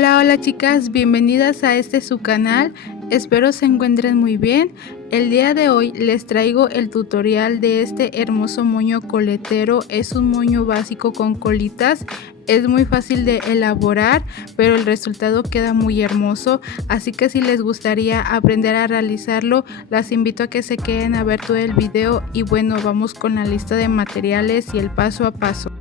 Hola chicas, bienvenidas a su canal, espero se encuentren muy bien. El día de hoy les traigo el tutorial de este hermoso moño coletero. Es un moño básico con colitas, es muy fácil de elaborar, pero el resultado queda muy hermoso, así que si les gustaría aprender a realizarlo, las invito a que se queden a ver todo el video. Y bueno, vamos con la lista de materiales y el paso a paso.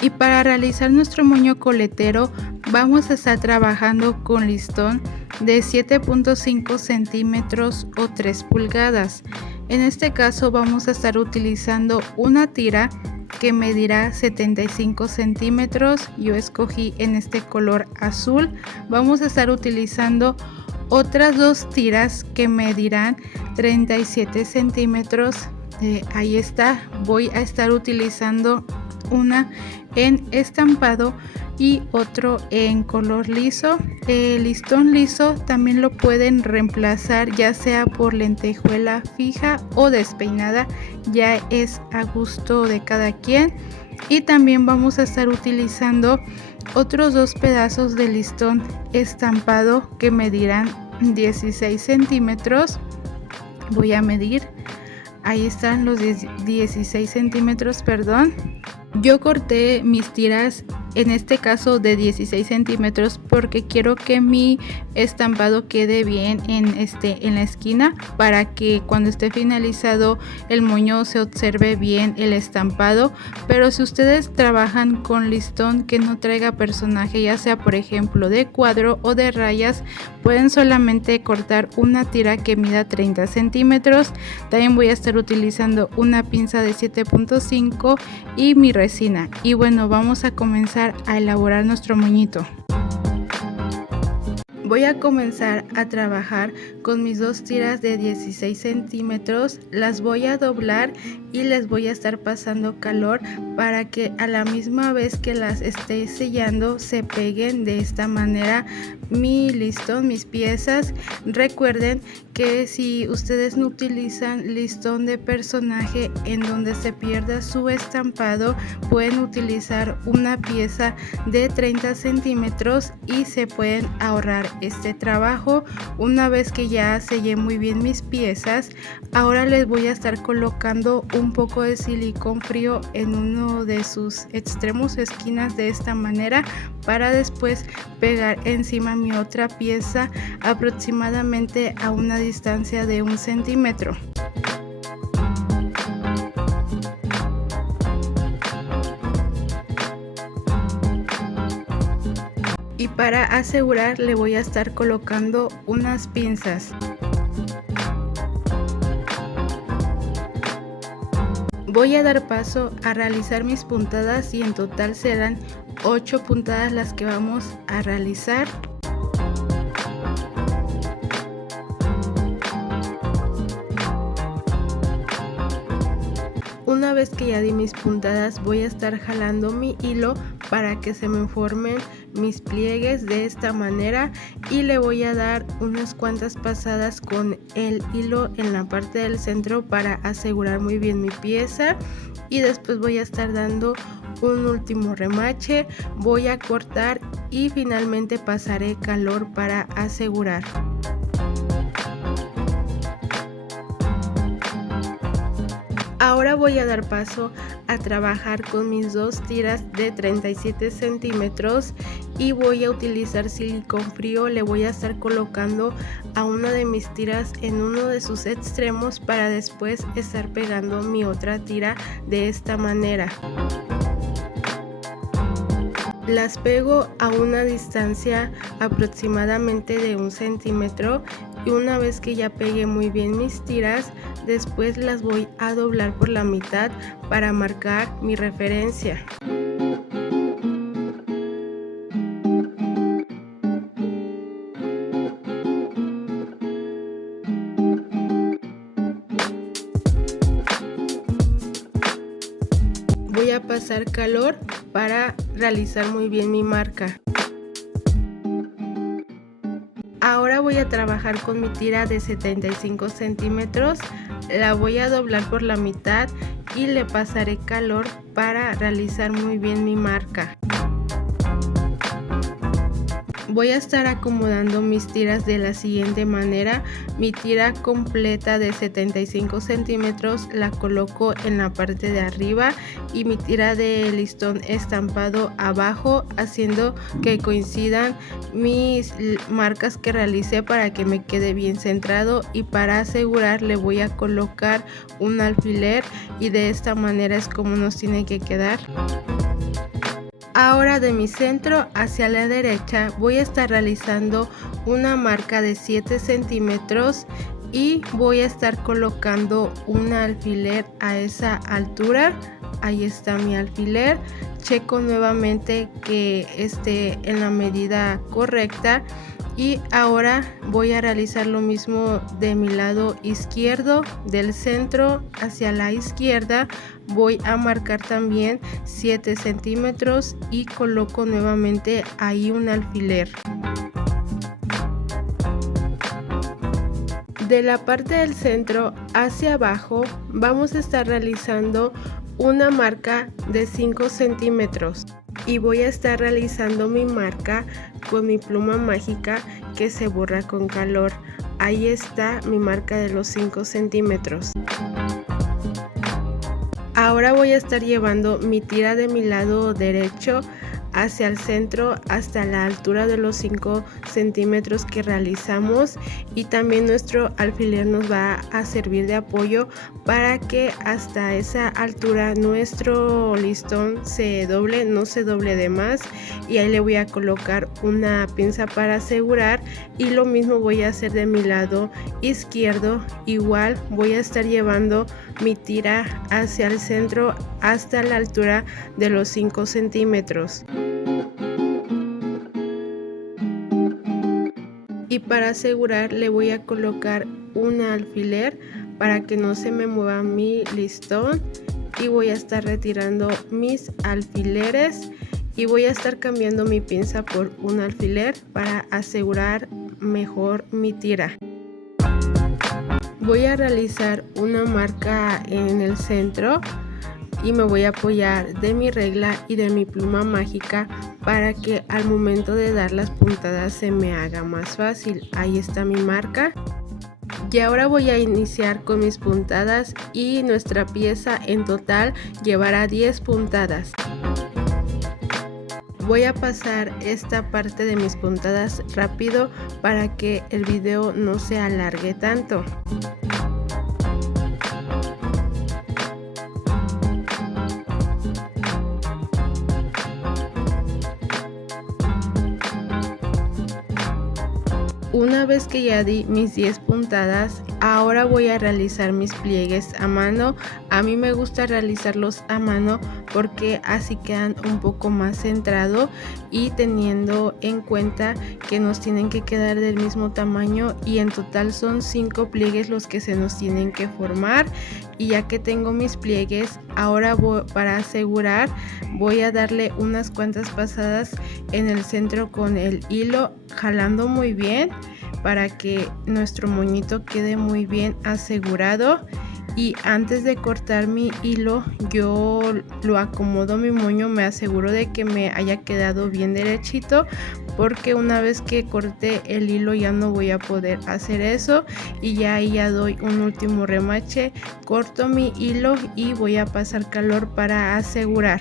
Y para realizar nuestro moño coletero vamos a estar trabajando con listón de 7.5 centímetros o 3 pulgadas. En este caso vamos a estar utilizando una tira que medirá 75 centímetros. Yo escogí en este color azul. Vamos a estar utilizando otras dos tiras que medirán 37 centímetros. Ahí está, voy a estar utilizando una en estampado y otro en color liso. El listón liso también lo pueden reemplazar ya sea por lentejuela fija o despeinada, ya es a gusto de cada quien. Y también vamos a estar utilizando otros dos pedazos de listón estampado que medirán 16 centímetros. Voy a medir, ahí están los 16 centímetros, perdón. Yo corté mis tiras en este caso de 16 centímetros porque quiero que mi estampado quede bien en la esquina, para que cuando esté finalizado el moño se observe bien el estampado. Pero si ustedes trabajan con listón que no traiga personaje, ya sea por ejemplo de cuadro o de rayas, pueden solamente cortar una tira que mida 30 centímetros. También voy a estar utilizando una pinza de 7.5 y mi resina. Y bueno, vamos a comenzar a elaborar nuestro moñito. Voy a comenzar a trabajar con mis dos tiras de 16 centímetros, las voy a doblar y les voy a estar pasando calor para que a la misma vez que las esté sellando se peguen de esta manera mi listón, mis piezas. Recuerden que si ustedes no utilizan listón de personaje en donde se pierda su estampado, pueden utilizar una pieza de 30 centímetros y se pueden ahorrar este trabajo. Una vez que ya sellé muy bien mis piezas, ahora les voy a estar colocando un poco de silicón frío en uno de sus extremos esquinas de esta manera, para después pegar encima mi otra pieza aproximadamente a una distancia de 1 centímetro. Y para asegurar le voy a estar colocando unas pinzas. Voy a dar paso a realizar mis puntadas y en total serán 8 puntadas las que vamos a realizar. Una vez que ya di mis puntadas, voy a estar jalando mi hilo para que se me formen mis pliegues de esta manera, y le voy a dar unas cuantas pasadas con el hilo en la parte del centro para asegurar muy bien mi pieza. Y después voy a estar dando un último remache, voy a cortar y finalmente pasaré calor para asegurar. Ahora voy a dar paso a trabajar con mis dos tiras de 37 centímetros y voy a utilizar silicón frío. Le voy a estar colocando a una de mis tiras en uno de sus extremos para después estar pegando mi otra tira de esta manera. Las pego a una distancia aproximadamente de 1 centímetro, y una vez que ya pegué muy bien mis tiras, después las voy a doblar por la mitad para marcar mi referencia. Voy a pasar calor para realizar muy bien mi marca. Ahora voy a trabajar con mi tira de 75 centímetros, la voy a doblar por la mitad y le pasaré calor para realizar muy bien mi marca. Voy a estar acomodando mis tiras de la siguiente manera. Mi tira completa de 75 centímetros la coloco en la parte de arriba y mi tira de listón estampado abajo, haciendo que coincidan mis marcas que realicé para que me quede bien centrado, y para asegurar le voy a colocar un alfiler y de esta manera es como nos tiene que quedar. Ahora de mi centro hacia la derecha voy a estar realizando una marca de 7 centímetros y voy a estar colocando un alfiler a esa altura. Ahí está mi alfiler. Checo nuevamente que esté en la medida correcta. Y ahora voy a realizar lo mismo de mi lado izquierdo, del centro hacia la izquierda. Voy a marcar también 7 centímetros y coloco nuevamente ahí un alfiler. De la parte del centro hacia abajo vamos a estar realizando una marca de 5 centímetros y voy a estar realizando mi marca con mi pluma mágica que se borra con calor. Ahí está mi marca de los 5 centímetros. Ahora voy a estar llevando mi tira de mi lado derecho hacia el centro hasta la altura de los 5 centímetros que realizamos, y también nuestro alfiler nos va a servir de apoyo para que hasta esa altura nuestro listón se doble, no se doble de más, y ahí le voy a colocar una pinza para asegurar. Y lo mismo voy a hacer de mi lado izquierdo. Igual voy a estar llevando mi tira hacia el centro hasta la altura de los 5 centímetros. Y para asegurar le voy a colocar un alfiler para que no se me mueva mi listón, y voy a estar retirando mis alfileres y voy a estar cambiando mi pinza por un alfiler para asegurar mejor mi tira. Voy a realizar una marca en el centro y me voy a apoyar de mi regla y de mi pluma mágica para que al momento de dar las puntadas se me haga más fácil. Ahí está mi marca. Y ahora voy a iniciar con mis puntadas, y nuestra pieza en total llevará 10 puntadas. Voy a pasar esta parte de mis puntadas rápido para que el video no se alargue tanto. Una vez que ya di mis 10 puntadas, ahora voy a realizar mis pliegues a mano. A mí me gusta realizarlos a mano porque así quedan un poco más centrado, y teniendo en cuenta que nos tienen que quedar del mismo tamaño, y en total son 5 pliegues los que se nos tienen que formar. Y ya que tengo mis pliegues, ahora para asegurar voy a darle unas cuantas pasadas en el centro con el hilo, jalando muy bien para que nuestro moñito quede muy bien asegurado. Y antes de cortar mi hilo, yo lo acomodo mi moño, me aseguro de que me haya quedado bien derechito, porque una vez que corté el hilo ya no voy a poder hacer eso, y ya ahí ya doy un último remache, corto mi hilo y voy a pasar calor para asegurar.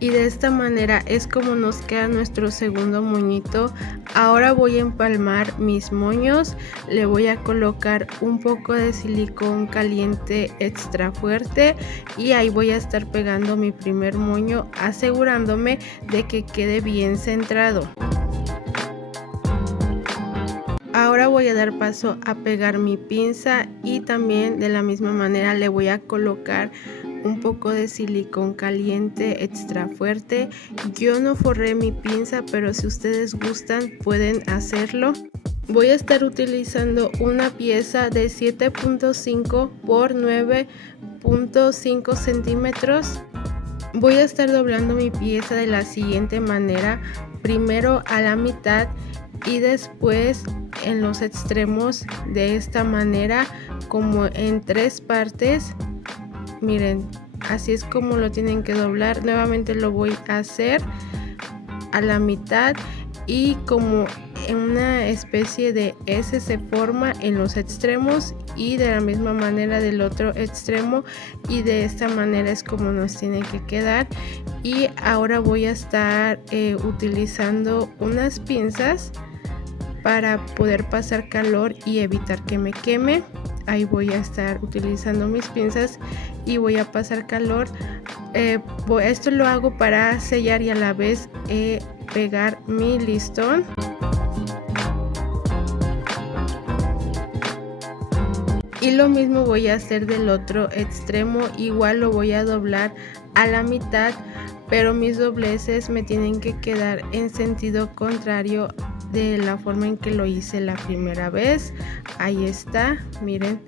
Y de esta manera es como nos queda nuestro segundo moñito. Ahora voy a empalmar mis moños, le voy a colocar un poco de silicón caliente extra fuerte, y ahí voy a estar pegando mi primer moño, asegurándome de que quede bien centrado. Ahora voy a dar paso a pegar mi pinza, y también de la misma manera le voy a colocar un poco de silicón caliente extra fuerte. Yo no forré mi pinza, pero si ustedes gustan pueden hacerlo. Voy a estar utilizando una pieza de 7.5 por 9.5 centímetros. Voy a estar doblando mi pieza de la siguiente manera: primero a la mitad y después en los extremos, de esta manera, como en 3 partes. Miren, así es como lo tienen que doblar. Nuevamente lo voy a hacer a la mitad y como en una especie de S se forma en los extremos y de la misma manera del otro extremo, y de esta manera es como nos tiene que quedar. Y ahora voy a estar utilizando unas pinzas para poder pasar calor y evitar que me queme. Ahí voy a estar utilizando mis pinzas y voy a pasar calor. Esto lo hago para sellar y a la vez pegar mi listón. Y lo mismo voy a hacer del otro extremo, igual lo voy a doblar a la mitad, pero mis dobleces me tienen que quedar en sentido contrario de la forma en que lo hice la primera vez. Ahí está, miren.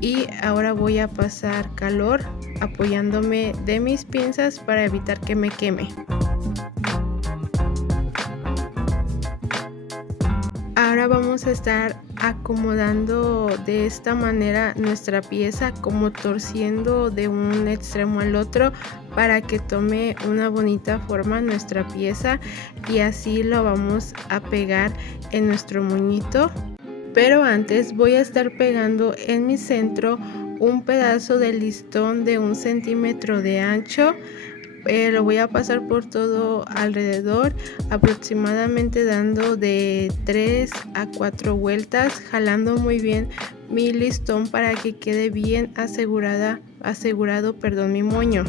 Y ahora voy a pasar calor apoyándome de mis pinzas para evitar que me queme. Ahora vamos a estar acomodando de esta manera nuestra pieza, como torciendo de un extremo al otro para que tome una bonita forma nuestra pieza, y así lo vamos a pegar en nuestro moñito. Pero antes voy a estar pegando en mi centro un pedazo de listón de 1 centímetro de ancho. Lo voy a pasar por todo alrededor, aproximadamente dando de 3 a 4 vueltas, jalando muy bien mi listón para que quede bien asegurado mi moño.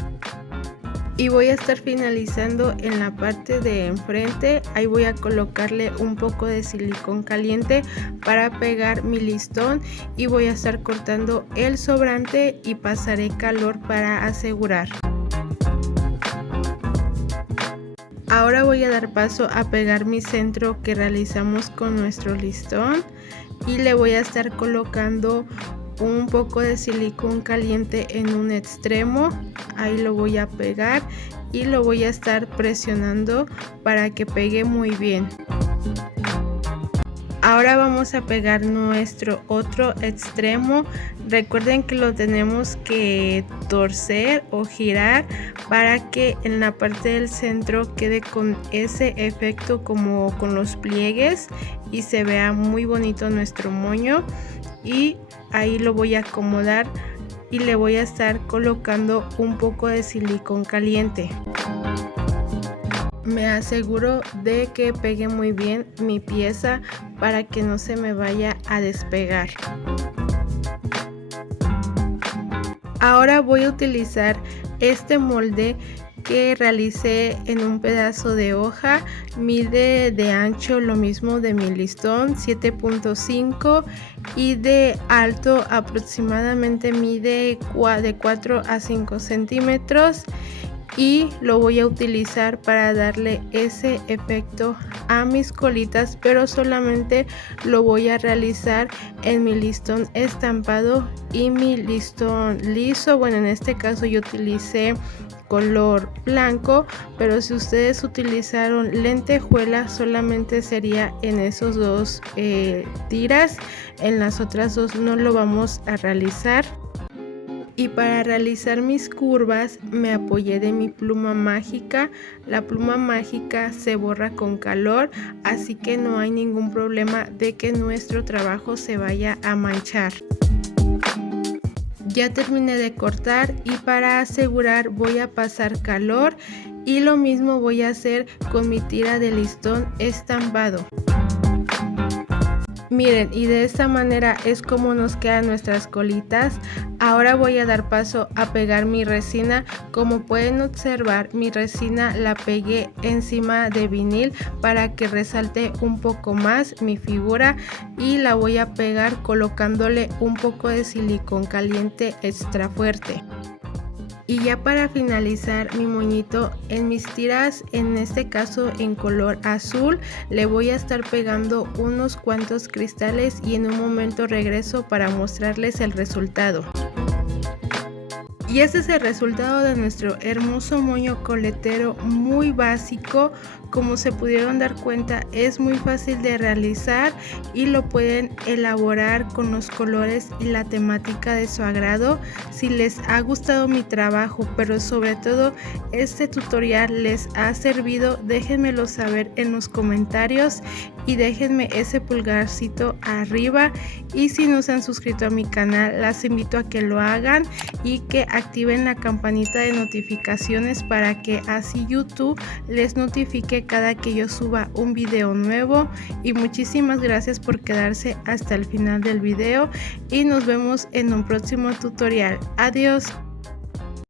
Y voy a estar finalizando en la parte de enfrente. Ahí voy a colocarle un poco de silicón caliente para pegar mi listón, y voy a estar cortando el sobrante y pasaré calor para asegurar. Ahora voy a dar paso a pegar mi centro que realizamos con nuestro listón, y le voy a estar colocando un poco de silicón caliente en un extremo. Ahí lo voy a pegar y lo voy a estar presionando para que pegue muy bien. Ahora vamos a pegar nuestro otro extremo. Recuerden que lo tenemos que torcer o girar para que en la parte del centro quede con ese efecto como con los pliegues y se vea muy bonito nuestro moño. Y ahí lo voy a acomodar y le voy a estar colocando un poco de silicón caliente. Me aseguro de que pegue muy bien mi pieza para que no se me vaya a despegar. Ahora voy a utilizar este molde que realicé en un pedazo de hoja. Mide de ancho lo mismo de mi listón, 7.5, y de alto aproximadamente mide de 4 a 5 centímetros. Y lo voy a utilizar para darle ese efecto a mis colitas, pero solamente lo voy a realizar en mi listón estampado y mi listón liso. Bueno, en este caso yo utilicé color blanco, pero si ustedes utilizaron lentejuela solamente sería en esos dos tiras, en las otras dos no lo vamos a realizar. Y para realizar mis curvas me apoyé de mi pluma mágica. La pluma mágica se borra con calor, así que no hay ningún problema de que nuestro trabajo se vaya a manchar. Ya terminé de cortar y para asegurar voy a pasar calor, y lo mismo voy a hacer con mi tira de listón estampado. Miren, y de esta manera es como nos quedan nuestras colitas. Ahora voy a dar paso a pegar mi resina. Como pueden observar, mi resina la pegué encima de vinil para que resalte un poco más mi figura, y la voy a pegar colocándole un poco de silicón caliente extra fuerte. Y ya para finalizar mi moñito, en mis tiras, en este caso en color azul, le voy a estar pegando unos cuantos cristales y en un momento regreso para mostrarles el resultado. Y este es el resultado de nuestro hermoso moño coletero muy básico, Como se pudieron dar cuenta, es muy fácil de realizar y lo pueden elaborar con los colores y la temática de su agrado. Si les ha gustado mi trabajo, pero sobre todo este tutorial les ha servido, déjenmelo saber en los comentarios y déjenme ese pulgarcito arriba. Y si no se han suscrito a mi canal, las invito a que lo hagan y que activen la campanita de notificaciones para que así YouTube les notifique cada que yo suba un video nuevo. Y muchísimas gracias por quedarse hasta el final del video y nos vemos en un próximo tutorial. Adiós.